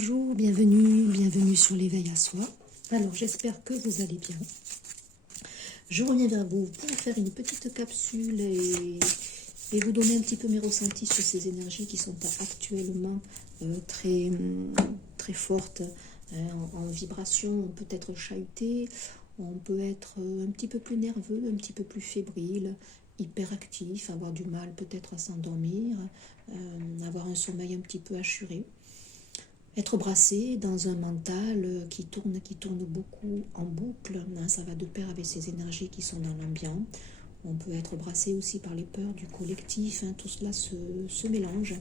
Bonjour, bienvenue sur l'éveil à soi. Alors j'espère que vous allez bien. Je reviens vers vous pour faire une petite capsule et vous donner un petit peu mes ressentis sur ces énergies qui sont actuellement très fortes en vibration. On peut être chahuté, on peut être un petit peu plus nerveux, un petit peu plus fébrile, hyperactif, avoir du mal peut-être à s'endormir, avoir un sommeil un petit peu assuré. Être brassé dans un mental qui tourne beaucoup en boucle, ça va de pair avec ces énergies qui sont dans l'ambiance. On peut être brassé aussi par les peurs du collectif, tout cela se mélange.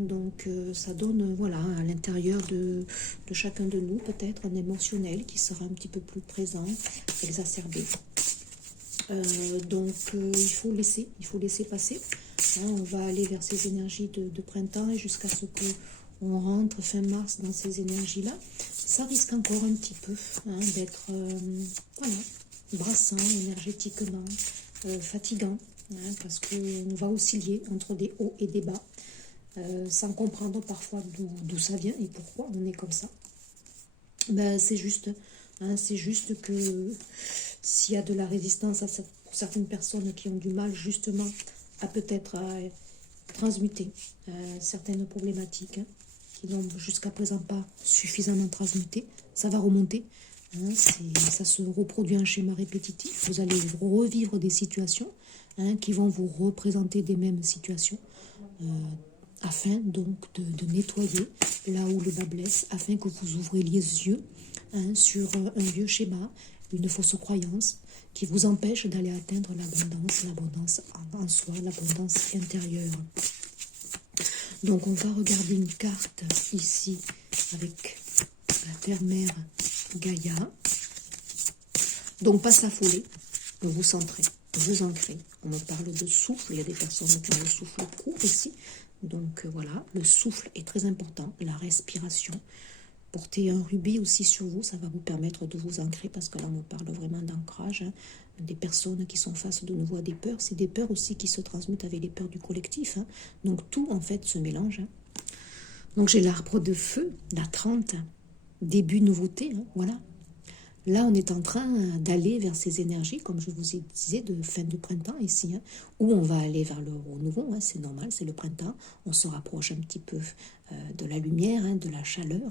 Donc ça donne voilà, à l'intérieur de chacun de nous peut-être un émotionnel qui sera un petit peu plus présent, exacerbé. Donc il faut laisser passer. On va aller vers ces énergies de printemps et jusqu'à ce que on rentre fin mars dans ces énergies-là. Ça risque encore un petit peu d'être voilà, brassant énergétiquement, fatigant, parce qu'on va osciller entre des hauts et des bas, sans comprendre parfois d'où ça vient et pourquoi on est comme ça. Ben, c'est juste que s'il y a de la résistance pour certaines personnes qui ont du mal justement à peut-être transmuter certaines problématiques qui n'ont jusqu'à présent pas suffisamment transmuté, ça va remonter. Ça se reproduit un schéma répétitif. Vous allez revivre des situations qui vont vous représenter des mêmes situations afin donc de nettoyer là où le bas blesse, afin que vous ouvriez les yeux sur un vieux schéma, une fausse croyance qui vous empêche d'aller atteindre l'abondance en soi, l'abondance intérieure. Donc on va regarder une carte ici avec la Terre-Mère Gaïa. Donc pas s'affoler, vous centrez, vous ancrez. On me parle de souffle, il y a des personnes qui ont le souffle court ici. Donc voilà, le souffle est très important, la respiration. Portez un rubis aussi sur vous, ça va vous permettre de vous ancrer, parce que là on me parle vraiment d'ancrage. Des personnes qui sont face de nouveau à des peurs, c'est des peurs aussi qui se transmutent avec les peurs du collectif. Donc tout en fait se mélange. Donc j'ai l'arbre de feu, la 30, début nouveauté, voilà. Là on est en train d'aller vers ces énergies, comme je vous ai dit, de fin de printemps ici, où on va aller vers le renouveau, c'est normal, c'est le printemps, on se rapproche un petit peu de la lumière, de la chaleur,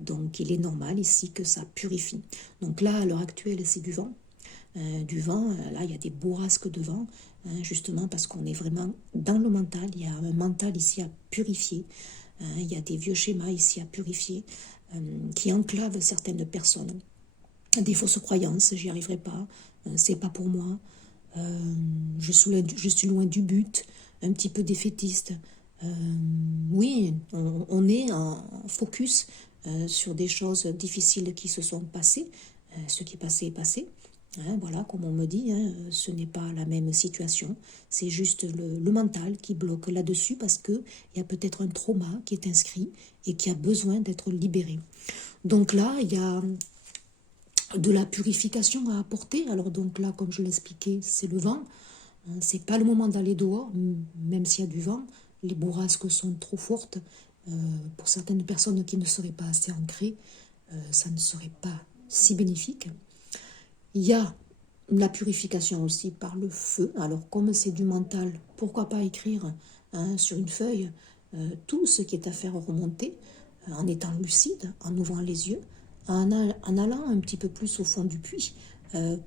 donc il est normal ici que ça purifie. Donc là à l'heure actuelle c'est du vent. Là il y a des bourrasques de vent, justement parce qu'on est vraiment dans le mental, il y a un mental ici à purifier, il y a des vieux schémas ici à purifier, qui enclavent certaines personnes, des fausses croyances, j'y arriverai pas, c'est pas pour moi, je suis loin du but, un petit peu défaitiste. Oui, on est en focus sur des choses difficiles qui se sont passées, ce qui est passé est passé. Voilà, comme on me dit, ce n'est pas la même situation, c'est juste le mental qui bloque là-dessus parce qu'il y a peut-être un trauma qui est inscrit et qui a besoin d'être libéré. Donc là, il y a de la purification à apporter. Alors donc là, comme je l'expliquais, c'est le vent. C'est pas le moment d'aller dehors, même s'il y a du vent. Les bourrasques sont trop fortes. Pour certaines personnes qui ne seraient pas assez ancrées, ça ne serait pas si bénéfique. Il y a la purification aussi par le feu. Alors comme c'est du mental, pourquoi pas écrire sur une feuille tout ce qui est à faire remonter, en étant lucide, en ouvrant les yeux, en allant un petit peu plus au fond du puits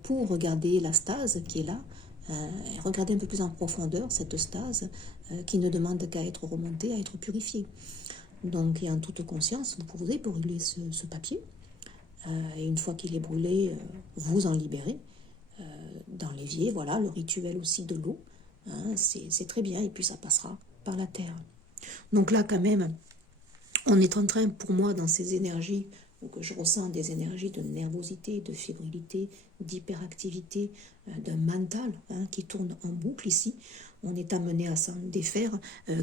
pour regarder la stase qui est là, regarder un peu plus en profondeur cette stase qui ne demande qu'à être remontée, à être purifiée. Donc, et en toute conscience, vous pouvez brûler ce papier. Et une fois qu'il est brûlé, vous en libérez dans l'évier. Voilà, le rituel aussi de l'eau. C'est très bien, et puis ça passera par la terre. Donc là, quand même, on est en train, pour moi, dans ces énergies, que je ressens des énergies de nervosité, de fébrilité, d'hyperactivité, d'un mental qui tourne en boucle ici. On est amené à s'en défaire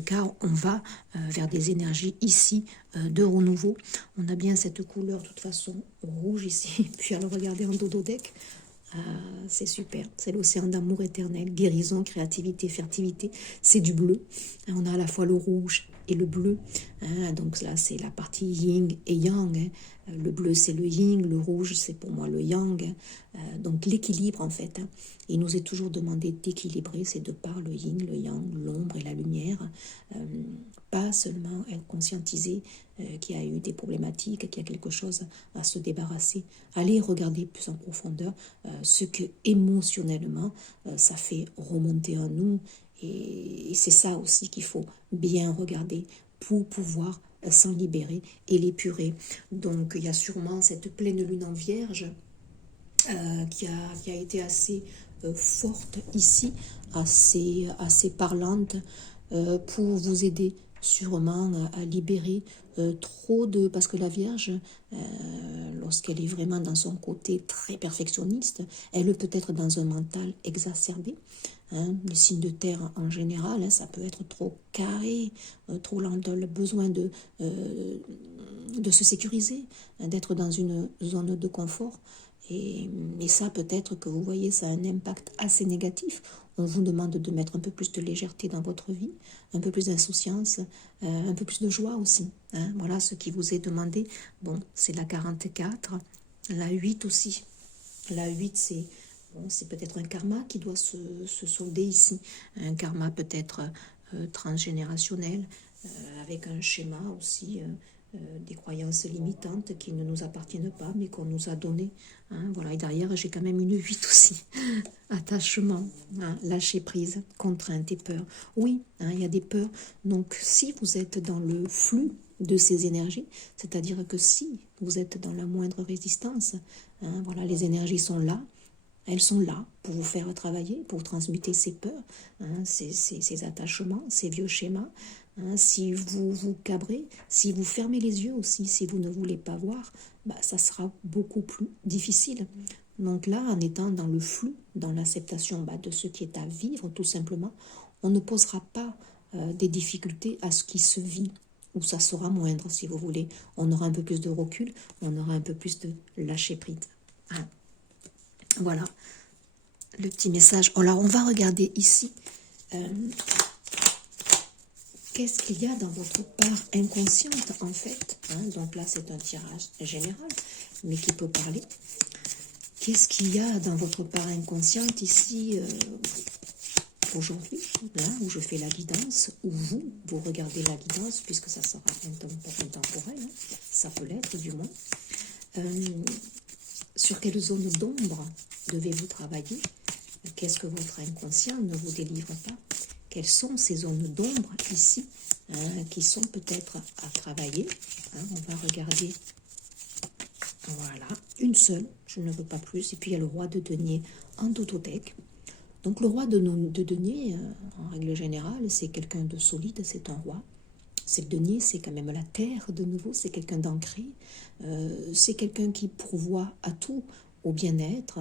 car on va vers des énergies ici de renouveau. On a bien cette couleur de toute façon rouge ici. Puis alors regardez en dododeck, C'est super, c'est l'océan d'amour éternel, guérison, créativité, fertilité, c'est du bleu. On a à la fois le rouge et le bleu, donc là c'est la partie yin et yang. Le bleu c'est le yin, le rouge c'est pour moi le yang. Donc l'équilibre en fait, il nous est toujours demandé d'équilibrer ces deux parts, le yin, le yang, l'ombre et la lumière. Pas seulement être conscientisé qu'il y a eu des problématiques, qu'il y a quelque chose à se débarrasser. Allez regarder plus en profondeur ce que émotionnellement ça fait remonter en nous. Et c'est ça aussi qu'il faut bien regarder pour pouvoir s'en libérer et l'épurer. Donc il y a sûrement cette pleine lune en vierge qui a été assez forte ici, assez parlante pour vous aider sûrement à libérer trop de... Parce que la Vierge, lorsqu'elle est vraiment dans son côté très perfectionniste, elle peut être dans un mental exacerbé. Le signe de terre en général, ça peut être trop carré, trop lent, le besoin de se sécuriser, d'être dans une zone de confort. Et ça, peut-être que vous voyez, ça a un impact assez négatif. On vous demande de mettre un peu plus de légèreté dans votre vie, un peu plus d'insouciance, un peu plus de joie aussi. Voilà ce qui vous est demandé. Bon, c'est la 44, la 8 aussi. La 8, c'est peut-être un karma qui doit se solder ici. Un karma peut-être transgénérationnel, avec un schéma aussi... des croyances limitantes qui ne nous appartiennent pas, mais qu'on nous a données. Voilà. Et derrière, j'ai quand même une 8 aussi. Attachement, lâcher prise, contrainte et peur. Oui, il y a des peurs. Donc, si vous êtes dans le flux de ces énergies, c'est-à-dire que si vous êtes dans la moindre résistance, voilà, les énergies sont là. Elles sont là pour vous faire travailler, pour transmuter ces peurs, ces attachements, ces vieux schémas. Si vous vous cabrez, si vous fermez les yeux aussi, si vous ne voulez pas voir, ça sera beaucoup plus difficile. Donc là, en étant dans le flou, dans l'acceptation de ce qui est à vivre, tout simplement, on ne posera pas des difficultés à ce qui se vit, ou ça sera moindre, si vous voulez. On aura un peu plus de recul, on aura un peu plus de lâcher prise. Voilà, le petit message. Alors, on va regarder ici... qu'est-ce qu'il y a dans votre part inconsciente, en fait, donc là, c'est un tirage général, mais qui peut parler. Qu'est-ce qu'il y a dans votre part inconsciente ici, aujourd'hui, là où je fais la guidance, où vous regardez la guidance, puisque ça sera intemporel, ça peut l'être du moins. Sur quelle zone d'ombre devez-vous travailler? Qu'est-ce que votre inconscient ne vous délivre pas? Quelles sont ces zones d'ombre ici qui sont peut-être à travailler? On va regarder. Voilà, une seule, je ne veux pas plus. Et puis il y a le roi de denier en totothèque. Donc le roi de denier, en règle générale, c'est quelqu'un de solide, c'est un roi. C'est le denier, c'est quand même la terre de nouveau, c'est quelqu'un d'ancré. C'est quelqu'un qui pourvoit à tout, au bien-être,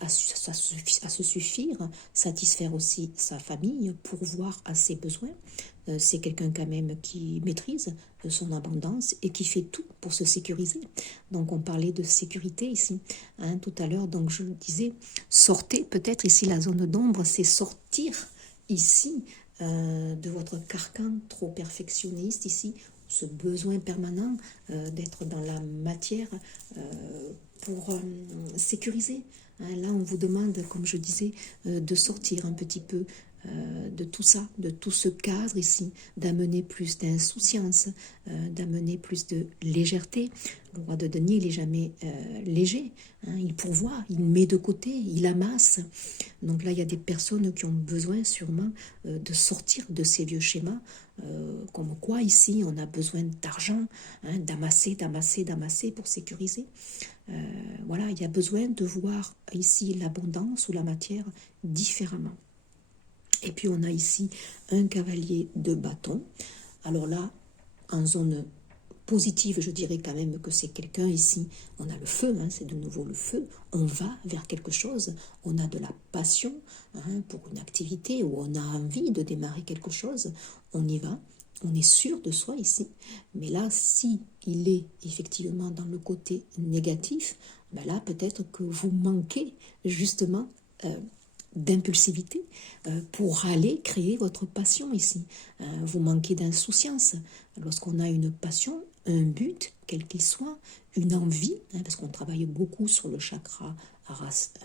à se suffire, satisfaire aussi sa famille, pourvoir à ses besoins. C'est quelqu'un quand même qui maîtrise son abondance et qui fait tout pour se sécuriser. Donc on parlait de sécurité ici, tout à l'heure. Donc je disais, sortez peut-être ici la zone d'ombre, c'est sortir ici de votre carcan trop perfectionniste ici, ce besoin permanent d'être dans la matière pour sécuriser. Là, on vous demande, comme je disais, de sortir un petit peu de tout ça, de tout ce cadre ici, d'amener plus d'insouciance, d'amener plus de légèreté. Le roi de denier, il n'est jamais léger. Il pourvoit, il met de côté, il amasse. Donc là, il y a des personnes qui ont besoin sûrement de sortir de ces vieux schémas, comme quoi ici, on a besoin d'argent, d'amasser pour sécuriser. Voilà, il y a besoin de voir ici l'abondance ou la matière différemment. Et puis on a ici un cavalier de bâton. Alors là, en zone positive, je dirais quand même que c'est quelqu'un ici, on a le feu, c'est de nouveau le feu, on va vers quelque chose, on a de la passion pour une activité ou on a envie de démarrer quelque chose, on y va. on est sûr de soi ici. Mais là, si il est effectivement dans le côté négatif, ben là, peut-être que vous manquez justement d'impulsivité pour aller créer votre passion ici. Vous manquez d'insouciance. Lorsqu'on a une passion, un but, quel qu'il soit, une envie, parce qu'on travaille beaucoup sur le chakra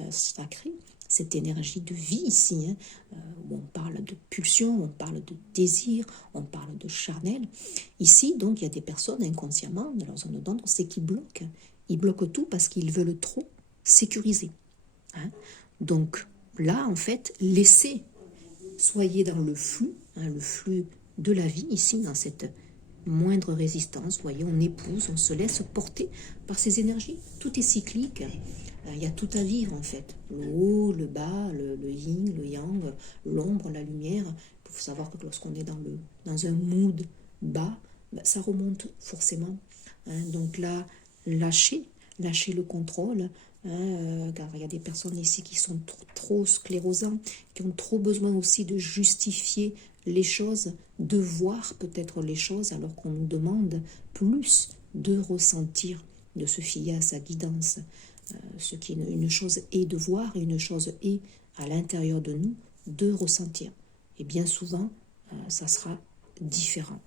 sacré, cette énergie de vie ici, où on parle de pulsion, on parle de désir, on parle de charnel. Ici, donc, il y a des personnes inconsciemment, dans leur zone d'ombre, c'est qu'ils bloquent. Ils bloquent tout parce qu'ils veulent trop sécuriser. Donc, là, en fait, laissez, soyez dans le flux de la vie, ici, dans cette moindre résistance. Vous voyez, on épouse, on se laisse porter par ces énergies. Tout est cyclique. Il y a tout à vivre, en fait. Le haut, le bas, le yin, le yang, l'ombre, la lumière. Il faut savoir que lorsqu'on est dans un mood bas, ça remonte forcément. Donc là, lâchez le contrôle. Car il y a des personnes ici qui sont trop sclérosants, qui ont trop besoin aussi de justifier les choses, de voir peut-être les choses, alors qu'on nous demande plus de ressentir, de se fier à sa guidance. Ce qui une chose est de voir et une chose est à l'intérieur de nous de ressentir. Et bien souvent, ça sera différent.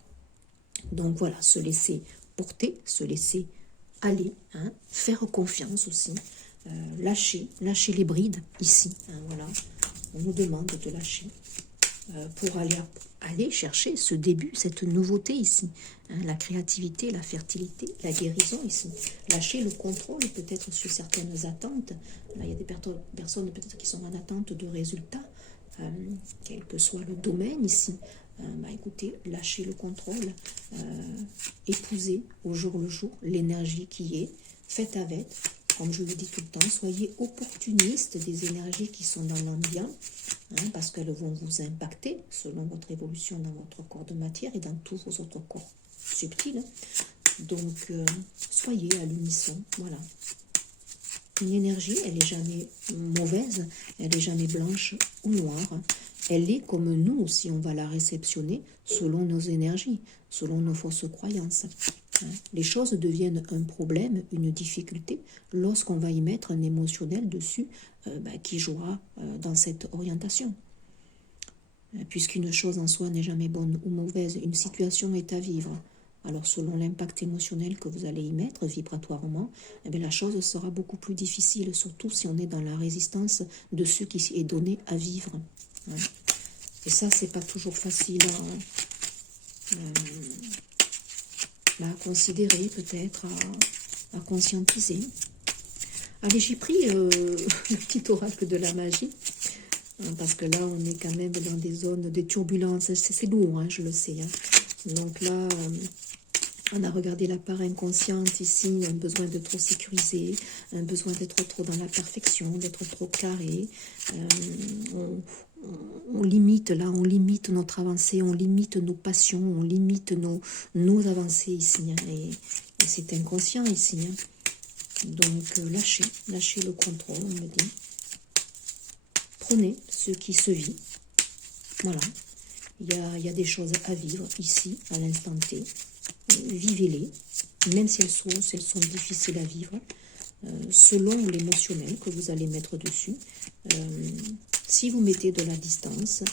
Donc voilà, se laisser porter, se laisser aller, faire confiance aussi, lâcher les brides ici, voilà, on nous demande de lâcher pour aller chercher ce début, cette nouveauté ici, la créativité, la fertilité, la guérison ici, lâcher le contrôle peut-être sur certaines attentes. Là, il y a des personnes peut-être qui sont en attente de résultats, quel que soit le domaine ici. Écoutez, lâchez le contrôle, épousez au jour le jour l'énergie qui est, faites avec, comme je le dis tout le temps, soyez opportunistes des énergies qui sont dans l'ambiance, parce qu'elles vont vous impacter selon votre évolution dans votre corps de matière et dans tous vos autres corps subtils. Donc, soyez à l'unisson, voilà. Une énergie, elle n'est jamais mauvaise, elle n'est jamais blanche ou noire. Elle est comme nous, si on va la réceptionner, selon nos énergies, selon nos fausses croyances. Les choses deviennent un problème, une difficulté, lorsqu'on va y mettre un émotionnel dessus qui jouera dans cette orientation. Puisqu'une chose en soi n'est jamais bonne ou mauvaise, une situation est à vivre. Alors selon l'impact émotionnel que vous allez y mettre vibratoirement, la chose sera beaucoup plus difficile, surtout si on est dans la résistance de ce qui est donné à vivre. Et ça, c'est pas toujours facile à considérer, peut-être, à conscientiser. Allez, j'ai pris le petit oracle de la magie, parce que là, on est quand même dans des zones de turbulence. C'est lourd, je le sais. Donc là, on a regardé la part inconsciente ici, un besoin de trop sécuriser, un besoin d'être trop dans la perfection, d'être trop carré. On limite là, on limite notre avancée, on limite nos passions, on limite nos avancées ici. Et c'est inconscient ici. Donc lâchez le contrôle, on me dit. Prenez ce qui se vit. Voilà. Il y a des choses à vivre ici, à l'instant T. Vivez-les, même si elles sont difficiles à vivre, selon l'émotionnel que vous allez mettre dessus. Si vous mettez de la distance,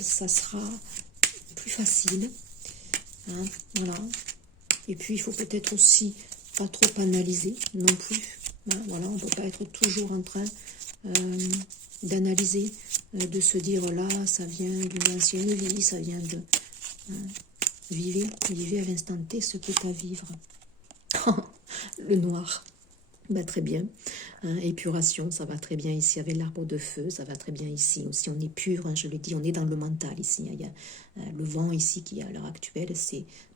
ça sera plus facile. Voilà. Et puis, il faut peut-être aussi pas trop analyser non plus. Voilà, on ne peut pas être toujours en train d'analyser, de se dire là, ça vient d'une ancienne vie, ça vient de... Vivez à l'instant T ce qui est à vivre. Le noir, très bien. Épuration, ça va très bien ici avec l'arbre de feu, ça va très bien ici. Aussi, on est pur, je le dis, on est dans le mental ici. Il y a le vent ici qui, à l'heure actuelle,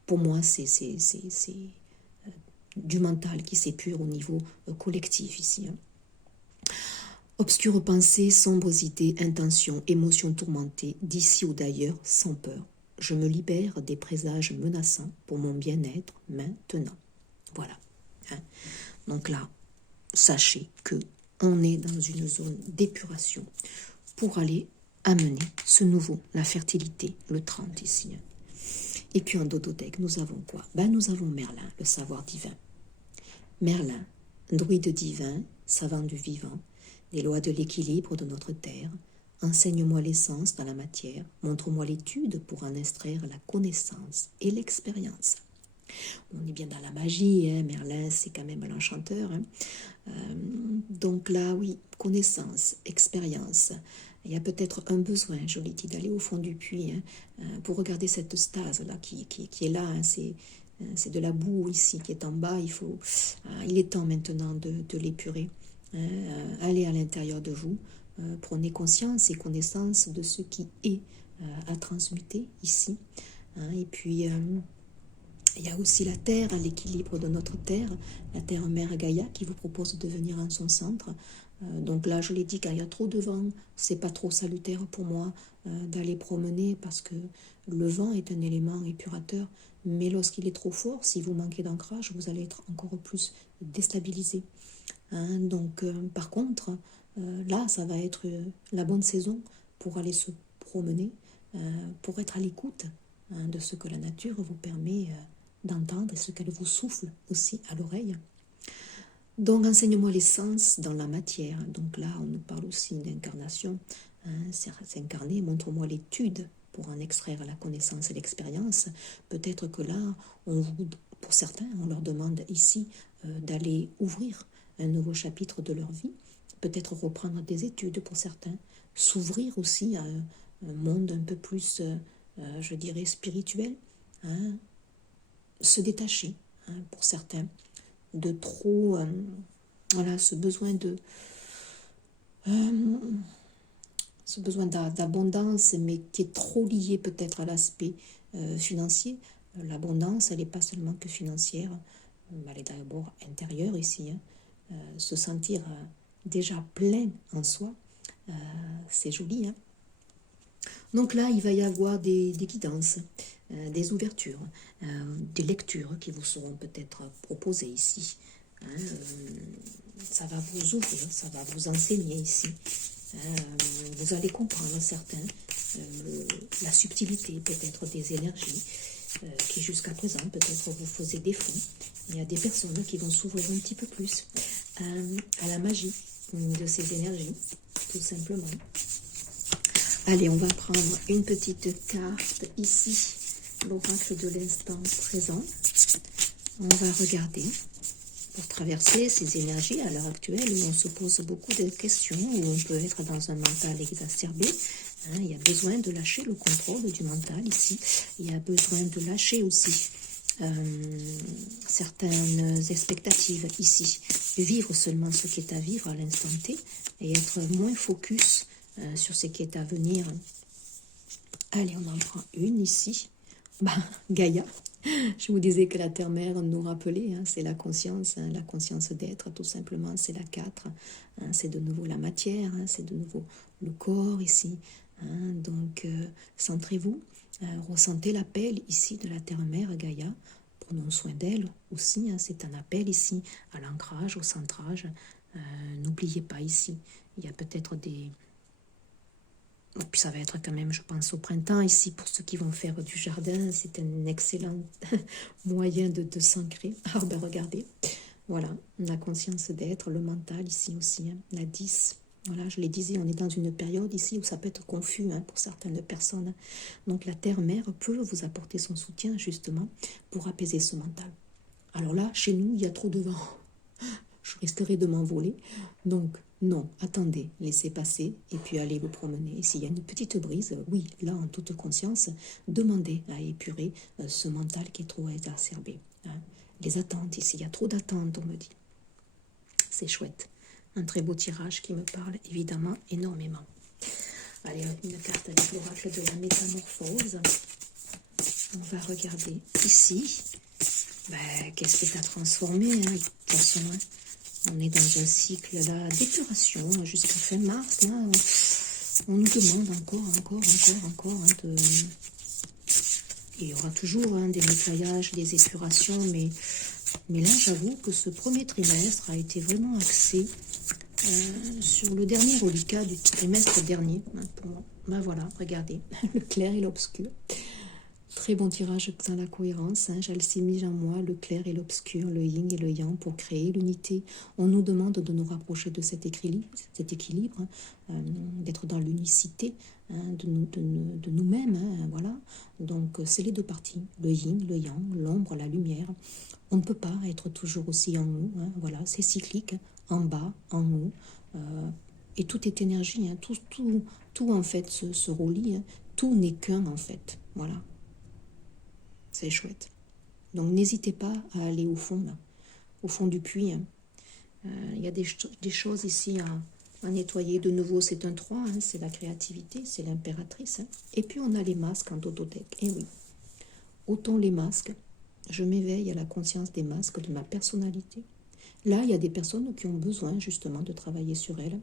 pour moi, c'est du mental qui s'épure au niveau collectif ici. Obscures pensées, sombres idées, intentions, émotions tourmentées, d'ici ou d'ailleurs, sans peur. Je me libère des présages menaçants pour mon bien-être maintenant. Voilà. Donc là, sachez que on est dans une zone d'épuration pour aller amener ce nouveau, la fertilité, le 30 ici. Et puis en dodothèque, nous avons quoi? Ben, nous avons Merlin, le savoir divin. Merlin, druide divin, savant du vivant, des lois de l'équilibre de notre terre. Enseigne-moi l'essence dans la matière, montre-moi l'étude pour en extraire la connaissance et l'expérience. On est bien dans la magie, hein. Merlin c'est quand même l'enchanteur. Hein. Donc là, oui, connaissance, expérience. Il y a peut-être un besoin, je l'ai dit, d'aller au fond du puits pour regarder cette stase-là qui est là. Hein. C'est de la boue ici qui est en bas. Il est temps maintenant de l'épurer. Allez à l'intérieur de vous. Prenez conscience et connaissance de ce qui est à transmuter ici. Hein. Et puis... il y a aussi la Terre, l'équilibre de notre Terre, la Terre-Mère Gaïa qui vous propose de venir en son centre. Donc là, je l'ai dit, quand il y a trop de vent, c'est pas trop salutaire pour moi d'aller promener parce que le vent est un élément épurateur. Mais lorsqu'il est trop fort, si vous manquez d'ancrage, vous allez être encore plus déstabilisé. Hein, donc, par contre, là, ça va être la bonne saison pour aller se promener, pour être à l'écoute de ce que la nature vous permet d'entendre et ce qu'elle vous souffle aussi à l'oreille. Donc, enseigne-moi l'essence dans la matière. Donc là, on nous parle aussi d'incarnation. S'incarner, montre-moi l'étude pour en extraire la connaissance et l'expérience. Peut-être que là, pour certains, on leur demande ici d'aller ouvrir un nouveau chapitre de leur vie. Peut-être reprendre des études pour certains. S'ouvrir aussi à un monde un peu plus, je dirais, spirituel. Hein, se détacher, hein, pour certains, de trop, voilà, ce besoin d'abondance, mais qui est trop lié peut-être à l'aspect financier. L'abondance, elle n'est pas seulement que financière, elle est d'abord intérieure ici. Hein. Se sentir déjà plein en soi, c'est joli. Hein. Donc là, il va y avoir des guidances, des ouvertures, des lectures qui vous seront peut-être proposées ici. Hein, ça va vous ouvrir, ça va vous enseigner ici. Vous allez comprendre certains, la subtilité peut-être des énergies qui jusqu'à présent peut-être vous faisaient défaut. Il y a des personnes qui vont s'ouvrir un petit peu plus à la magie de ces énergies, tout simplement. Allez, on va prendre une petite carte ici, l'oracle de l'instant présent. On va regarder pour traverser ces énergies à l'heure actuelle où on se pose beaucoup de questions, où on peut être dans un mental exacerbé. Hein, il y a besoin de lâcher le contrôle du mental ici. Il y a besoin de lâcher aussi certaines expectatives ici. Vivre seulement ce qui est à vivre à l'instant T et être moins focus sur ce qui est à venir. Allez, on en prend une ici. Gaïa. Je vous disais que la Terre-Mère nous rappelait, hein, c'est la conscience d'être, tout simplement, c'est la 4. Hein, c'est de nouveau la matière, hein, c'est de nouveau le corps ici. Hein, donc, centrez-vous, ressentez l'appel ici de la Terre-Mère Gaïa. Prenons soin d'elle aussi, hein, c'est un appel ici à l'ancrage, au centrage. N'oubliez pas ici, il y a peut-être des... Et puis ça va être quand même, je pense, au printemps ici pour ceux qui vont faire du jardin. C'est un excellent moyen de s'ancrer. Ah ben regardez, voilà, la conscience d'être, le mental ici aussi, hein, la 10. Voilà, je les disais, on est dans une période ici où ça peut être confus pour certaines personnes. Donc la Terre-Mère peut vous apporter son soutien justement pour apaiser ce mental. Alors là, chez nous, il y a trop de vent. Je risquerais de m'envoler. Donc, non, attendez, laissez passer et puis allez vous promener. Et s'il y a une petite brise, oui, là, en toute conscience, demandez à épurer ce mental qui est trop exacerbé. Hein. Les attentes, ici, il y a trop d'attentes, on me dit. C'est chouette. Un très beau tirage qui me parle évidemment énormément. Allez, une carte avec l'oracle de la métamorphose. On va regarder ici. Qu'est-ce qui t'a transformé, hein, de toute façon, hein. On est dans un cycle là d'épuration jusqu'à fin mars. Là, on nous demande encore. Hein, il y aura toujours des nettoyages, des épurations, mais là, j'avoue que ce premier trimestre a été vraiment axé sur le dernier reliquat du trimestre dernier. Hein, pour moi. Ben voilà, regardez, le clair et l'obscur. Très bon tirage dans la cohérence, hein. J'alchimie en moi le clair et l'obscur, le yin et le yang pour créer l'unité. On nous demande de nous rapprocher de cet équilibre, hein, d'être dans l'unicité, hein, de nous-mêmes, hein, voilà. Donc c'est les deux parties, le yin, le yang, l'ombre, la lumière. On ne peut pas être toujours aussi en haut, hein, voilà, c'est cyclique, en bas, en haut, et tout est énergie, hein, tout en fait se relie, hein, tout n'est qu'un en fait, voilà. C'est chouette. Donc n'hésitez pas à aller au fond, là, au fond du puits. Hein. Il y a des choses ici à nettoyer. De nouveau, c'est un 3, hein, c'est la créativité, c'est l'impératrice. Hein. Et puis on a les masques en tototech. Et oui, autant les masques, je m'éveille à la conscience des masques de ma personnalité. Là, il y a des personnes qui ont besoin justement de travailler sur elles.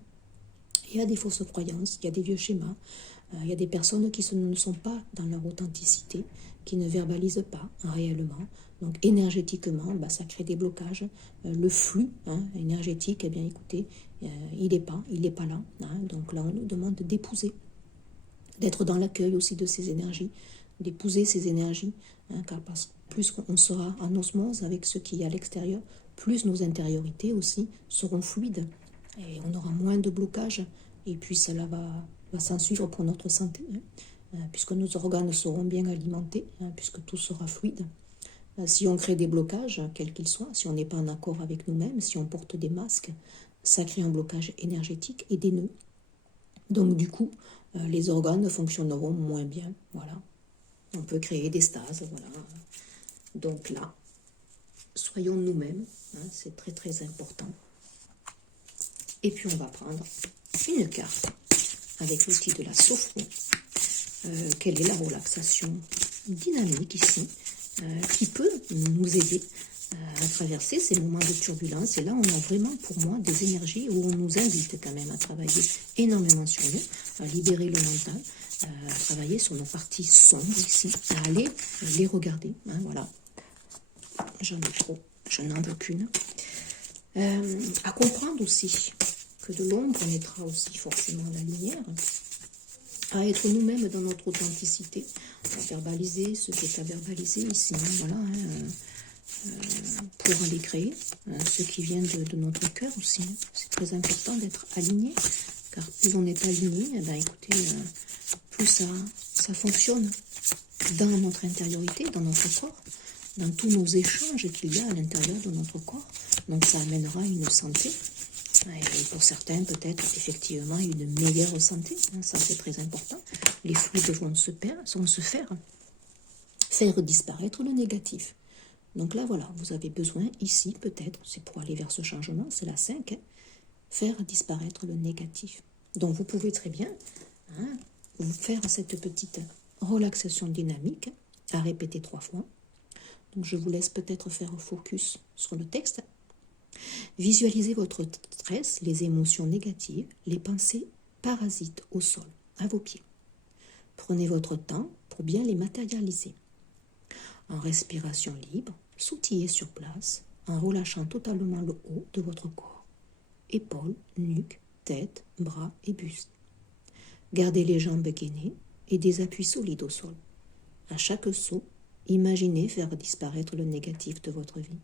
Il y a des fausses croyances, il y a des vieux schémas, il y a des personnes qui ne sont pas dans leur authenticité, qui ne verbalisent pas réellement. Donc énergétiquement, bah, ça crée des blocages. Le flux énergétique, eh bien écoutez, il n'est pas là. Hein. Donc là, on nous demande d'épouser, d'être dans l'accueil aussi de ces énergies, d'épouser ces énergies, hein, car plus on sera en osmose avec ce qui est à l'extérieur, plus nos intériorités aussi seront fluides. Et on aura moins de blocages, et puis cela va s'en suivre pour notre santé, hein, puisque nos organes seront bien alimentés, hein, puisque tout sera fluide. Si on crée des blocages, quels qu'ils soient, si on n'est pas en accord avec nous-mêmes, si on porte des masques, ça crée un blocage énergétique et des nœuds. Donc du coup, les organes fonctionneront moins bien, voilà. On peut créer des stases, voilà. Donc là, soyons nous-mêmes, hein, c'est très très important. Et puis on va prendre une carte avec l'outil de la sophro. Quelle est la relaxation dynamique ici qui peut nous aider à traverser ces moments de turbulence. Et là, on a vraiment pour moi des énergies où on nous invite quand même à travailler énormément sur nous, à libérer le mental, à travailler sur nos parties sombres ici, à aller les regarder. Hein, voilà, j'en ai trop, je n'en veux qu'une. À comprendre aussi que de l'ombre naîtra aussi forcément la lumière, à être nous-mêmes dans notre authenticité, à verbaliser ce qui est à verbaliser ici, voilà, pour les créer, ce qui vient de notre cœur aussi. C'est très important d'être aligné, car plus on est aligné, eh ben, écoutez, plus ça fonctionne dans notre intériorité, dans notre corps, dans tous nos échanges qu'il y a à l'intérieur de notre corps. Donc ça amènera une santé. Et pour certains, peut-être effectivement une meilleure santé, ça c'est très important. Les fluides vont se faire disparaître le négatif. Donc là, voilà, vous avez besoin ici, peut-être, c'est pour aller vers ce changement, c'est la 5, hein, faire disparaître le négatif. Donc vous pouvez très bien vous faire cette petite relaxation dynamique à répéter 3 fois. Donc je vous laisse peut-être faire un focus sur le texte. Visualisez votre stress, les émotions négatives, les pensées parasites au sol, à vos pieds. Prenez votre temps pour bien les matérialiser. En respiration libre, sautillez sur place, en relâchant totalement le haut de votre corps. Épaules, nuque, tête, bras et buste. Gardez les jambes gainées et des appuis solides au sol. À chaque saut, imaginez faire disparaître le négatif de votre vie.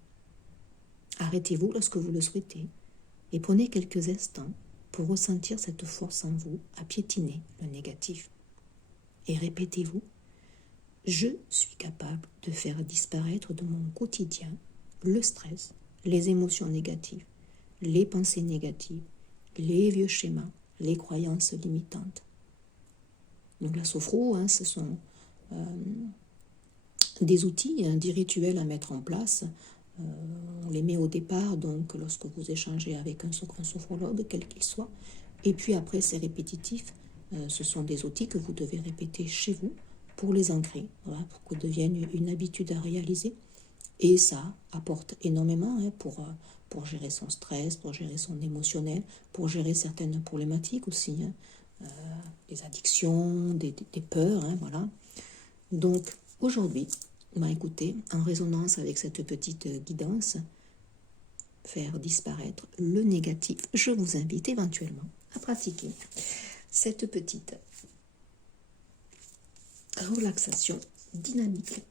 Arrêtez-vous lorsque vous le souhaitez et prenez quelques instants pour ressentir cette force en vous à piétiner le négatif. Et répétez-vous, je suis capable de faire disparaître de mon quotidien le stress, les émotions négatives, les pensées négatives, les vieux schémas, les croyances limitantes. Donc la sophro, ce sont des outils, des rituels à mettre en place. On les met au départ, donc lorsque vous échangez avec un sophrologue, quel qu'il soit. Et puis après, c'est répétitif. Ce sont des outils que vous devez répéter chez vous pour les ancrer, voilà, pour que devienne une habitude à réaliser. Et ça apporte énormément pour gérer son stress, pour gérer son émotionnel, pour gérer certaines problématiques aussi, des addictions, des peurs, voilà. Donc aujourd'hui, écoutez, en résonance avec cette petite guidance, faire disparaître le négatif. Je vous invite éventuellement à pratiquer cette petite relaxation dynamique.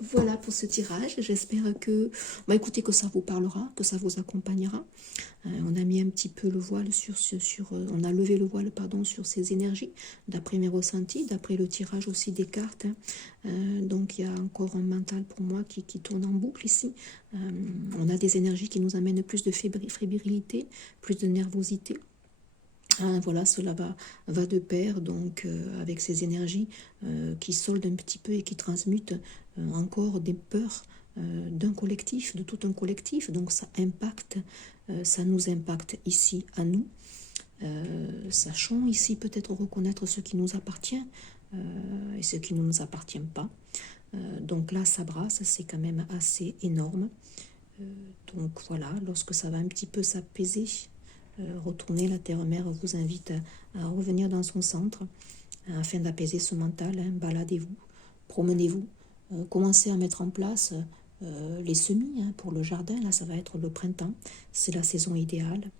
Voilà pour ce tirage. J'espère que, écoutez, que ça vous parlera, que ça vous accompagnera. On a mis un petit peu le voile on a levé le voile, pardon, sur ces énergies, d'après mes ressentis, d'après le tirage aussi des cartes. Donc il y a encore un mental pour moi qui tourne en boucle ici. On a des énergies qui nous amènent plus de fébrilité, plus de nervosité. Voilà, cela va de pair donc avec ces énergies qui soldent un petit peu et qui transmutent encore des peurs d'un collectif, de tout un collectif. Donc ça impacte, ça nous impacte ici à nous. Sachons ici peut-être reconnaître ce qui nous appartient et ce qui ne nous appartient pas. Donc là, ça brasse, c'est quand même assez énorme. Donc voilà, lorsque ça va un petit peu s'apaiser, retourner, la Terre-Mère vous invite à revenir dans son centre afin d'apaiser ce mental. Baladez-vous, promenez-vous, commencez à mettre en place les semis pour le jardin. Là, ça va être le printemps, c'est la saison idéale.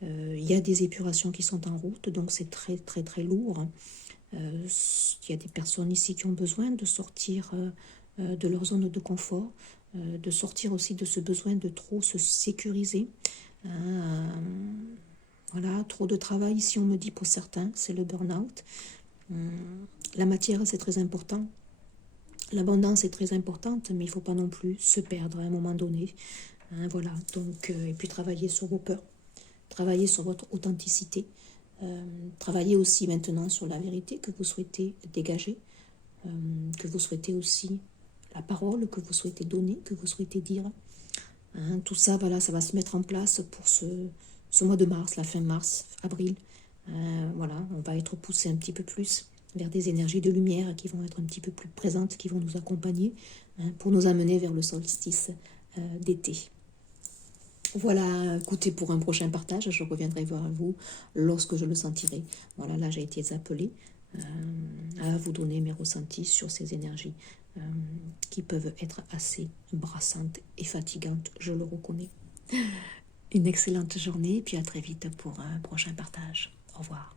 Il y a des épurations qui sont en route, donc c'est très très très lourd. Il y a des personnes ici qui ont besoin de sortir de leur zone de confort, de sortir aussi de ce besoin de trop se sécuriser. Voilà, trop de travail ici, on me dit pour certains, c'est le burn-out. La matière, c'est très important. L'abondance est très importante, mais il ne faut pas non plus se perdre à un moment donné. Voilà, donc, et puis travailler sur vos peurs, travailler sur votre authenticité, travailler aussi maintenant sur la vérité que vous souhaitez dégager, que vous souhaitez aussi, la parole que vous souhaitez donner, que vous souhaitez dire. Tout ça, voilà, ça va se mettre en place pour ce mois de mars, la fin mars, avril. Voilà, on va être poussé un petit peu plus vers des énergies de lumière qui vont être un petit peu plus présentes, qui vont nous accompagner pour nous amener vers le solstice d'été. Voilà, écoutez, pour un prochain partage, je reviendrai voir vous lorsque je le sentirai. Voilà, là j'ai été appelée à vous donner mes ressentis sur ces énergies qui peuvent être assez brassantes et fatigantes, je le reconnais. Une excellente journée et puis à très vite pour un prochain partage. Au revoir.